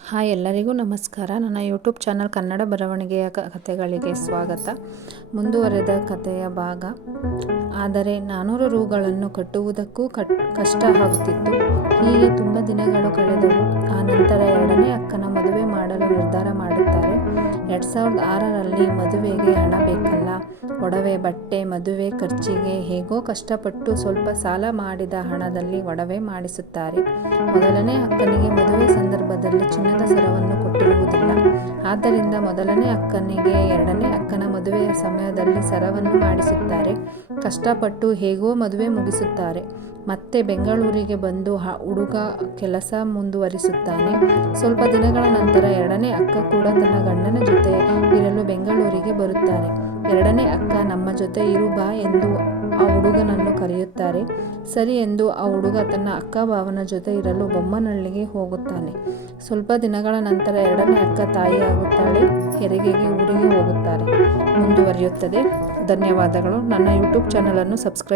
Hi, ಎಲ್ಲರಿಗೂ ನಮಸ್ಕಾರ. ನನ್ನ ಯೂಟ್ಯೂಬ್ ಚಾನಲ್ ಕನ್ನಡ ಬರವಣಿಗೆಯ ಕಥೆಗಳಿಗೆ ಸ್ವಾಗತ. ಮುಂದುವರೆದ ಕಥೆಯ ಭಾಗ. ಆದರೆ 400 ರೂಗಳನ್ನು ಕಟ್ಟುವುದಕ್ಕೂ ಕಷ್ಟ ಆಗುತ್ತಿತ್ತು. ಹೀಗೆ ತುಂಬ ದಿನಗಳು ಕಳೆದವು. ಆ ನಂತರ ಎರಡನೇ ಅಕ್ಕನ ಮದುವೆ ಮಾಡಲು ನಿರ್ಧಾರ ಮಾಡುತ್ತಾರೆ. 2006ರಲ್ಲಿ ಮದುವೆಗೆ ಹಣ ಬೇಕಲ್ಲ, ಒಡವೆ, ಬಟ್ಟೆ, ಮದುವೆ ಖರ್ಚಿಗೆ ಹೇಗೋ ಕಷ್ಟಪಟ್ಟು ಸ್ವಲ್ಪ ಸಾಲ ಮಾಡಿದ ಹಣದಲ್ಲಿ ಒಡವೆ ಮಾಡಿಸುತ್ತಾರೆ. ಮೊದಲನೇ ಅಕ್ಕನಿಗೆ ಮದುವೆ ಸಂದರ್ಭದಲ್ಲಿ ಚಿನ್ನದ ಸರವನ್ನು ಕೊಟ್ಟಿರುವುದಿಲ್ಲ. ಆದ್ದರಿಂದ ಮೊದಲನೇ ಅಕ್ಕನಿಗೆ ಎರಡನೇ ಅಕ್ಕನ ಮದುವೆಯ ಸಮಯದಲ್ಲಿ ಸರವನ್ನು ಮಾಡಿಸುತ್ತಾರೆ. ಕಷ್ಟಪಟ್ಟು ಹೇಗೋ ಮದುವೆ ಮುಗಿಸುತ್ತಾರೆ. ಮತ್ತೆ ಬೆಂಗಳೂರಿಗೆ ಬಂದು ಹುಡುಗ ಕೆಲಸ ಮುಂದುವರಿಸುತ್ತಾನೆ. ಸ್ವಲ್ಪ ದಿನಗಳ ನಂತರ ಎರಡನೇ ಅಕ್ಕ ಕೂಡ ತನ್ನ ಗಂಡನ ಜೊತೆ ಇರಲು ಬೆಂಗಳೂರಿಗೆ ಬರುತ್ತಾರೆ. ಎರಡನೇ ಅಕ್ಕ ನಮ್ಮ ಜೊತೆ ಇರು ಬಾ ಎಂದು ಆ ಹುಡುಗನನ್ನು ಕರೆಯುತ್ತಾರೆ. ಸರಿ ಎಂದು ಆ ಹುಡುಗ ತನ್ನ ಅಕ್ಕ ಭಾವನ ಜೊತೆ ಇರಲು ಬೊಮ್ಮನಹಳ್ಳಿಗೆ ಹೋಗುತ್ತಾನೆ. ಸ್ವಲ್ಪ ದಿನಗಳ ನಂತರ ಎರಡನೇ ಅಕ್ಕ ತಾಯಿಯಾಗುತ್ತಾಳೆ. ಹೆರಿಗೆಗೆ ಊರಿಗೆ ಹೋಗುತ್ತಾರೆ. ಮುಂದುವರಿಯುತ್ತದೆ. ಧನ್ಯವಾದಗಳು. ನನ್ನ ಯೂಟ್ಯೂಬ್ ಚಾನಲನ್ನು ಸಬ್ಸ್ಕ್ರೈಬ್